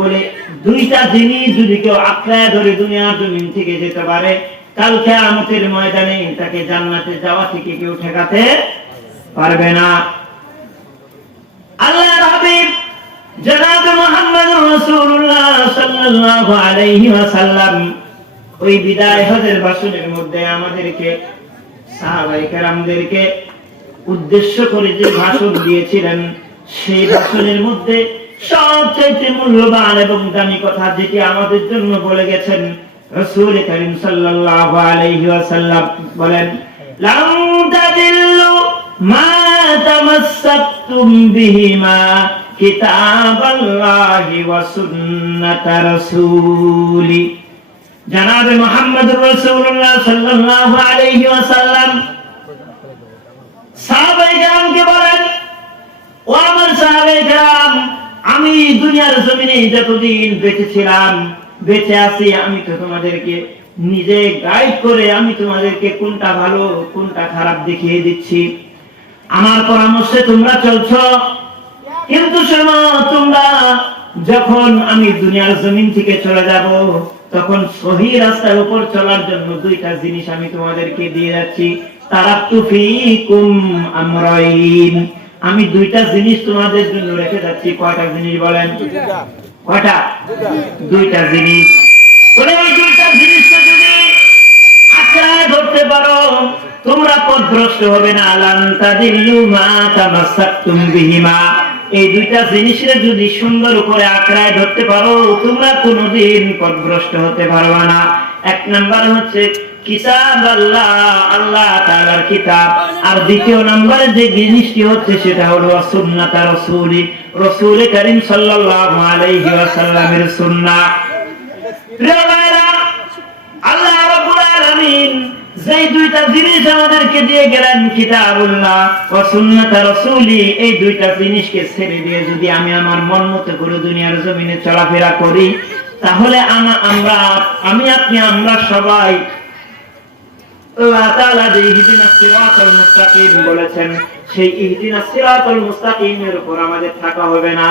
বলে দুইটা জিনিস যদি কেউ আঁকড়ায় ধরে দুনিয়ার জমিন থেকে যেতে পারে, কাল কিয়ামতের ময়দানে তাকে জান্নাতে যাওয়া থেকে কেউ ঠেকাতে পারবে না। আল্লাহর হাবিব জনাব মুহাম্মদুর রাসূলুল্লাহ সাল্লাল্লাহু আলাইহি ওয়াসাল্লাম ওই বিদায় হজের ভাষণের মধ্যে আমাদেরকে সাহাবায়ে কেরামদেরকে উদ্দেশ্য করে যে ভাষণ দিয়েছিলেন, সেই ভাষণের মধ্যে সবচেয়ে মূল্যবান এবং দামি কথা যেটি আমাদের জন্য বলে গেছেন রাসূল করিম সাল্লাল্লাহু আলাইহি ওয়াসাল্লাম বলেন, লাম তাদিল্লু মা তামাসসাকতুম বিহিমা কিতাবাল্লাহি ওয়া সুন্নাত রাসূলি। জনাবে মুহাম্মদুর রাসূলুল্লাহ সাল্লাল্লাহু আলাইহি ওয়াসাল্লাম সাহাবায়ে কেরামকে বলেন, ও আমার সাহাবায়ে কেরাম, আমি দুনিয়ার জমিনে যতদিন বেঁচে ছিলাম, বেঁচে আছি, আমি তো তোমাদেরকে নিজে গাইড করে আমি তোমাদেরকে কোনটা ভালো কোনটা খারাপ দেখিয়ে দিচ্ছি। আমার পরামর্শে তোমরা চলছো, কিন্তু শোনো, তোমরা যখন আমি দুনিয়ার জমিন থেকে চলে যাব, তখন সহি রাস্তার উপর চলার জন্য দুইটা জিনিস আমি তোমাদেরকে দিয়ে যাচ্ছি। তারাকতু ফীকুম আমরাইন, আমি দুইটা জিনিস তোমাদের জন্য রেখে যাচ্ছি। কয়টা জিনিস বলেন? কয়টা? দুইটা জিনিস। বলে এই দুইটা জিনিসটা যদি আঁকড়ায় ধরতে পারো, তোমরা পথভ্রষ্ট হবে না। লান তাদিল্লু মা তামাসসাকতুম বিহিমা, এই দুইটা জিনিসের যদি সুন্দর করে আঁকড়ায় ধরতে পারো, তোমরা কোনোদিন পথভ্রষ্ট হতে পারবে না। এক নাম্বার হচ্ছে কিতাব আল্লাহ, আল্লাহ তাআলার কিতাব। আর দ্বিতীয় নম্বরে যে জিনিসটি হচ্ছে সেটা হলো সুন্নাত রাসূলি, রাসূল করিম সাল্লাল্লাহু আলাইহি ওয়াসাল্লামের সুন্নাহ। প্রিয় ভাইরা, আল্লাহ রাব্বুল আলামিন যে দুইটা জিনিস আমাদেরকে দিয়ে গেলেন, কিতাবুল্লাহ ওয়া সুন্নাত রাসূলি, এই দুইটা জিনিসকে ছেড়ে দিয়ে যদি আমি আমার মন মতো করে দুনিয়ার জমিনে চলাফেরা করি, তাহলে আমি আপনি আমরা সবাই আল্লাহ তাআলা যে ইহদিনাস সিরাতাল মুস্তাকিম বলেছেন, সেই ইহদিনাস সিরাতাল মুস্তাকিমের উপর আমাদের থাকা হবে না।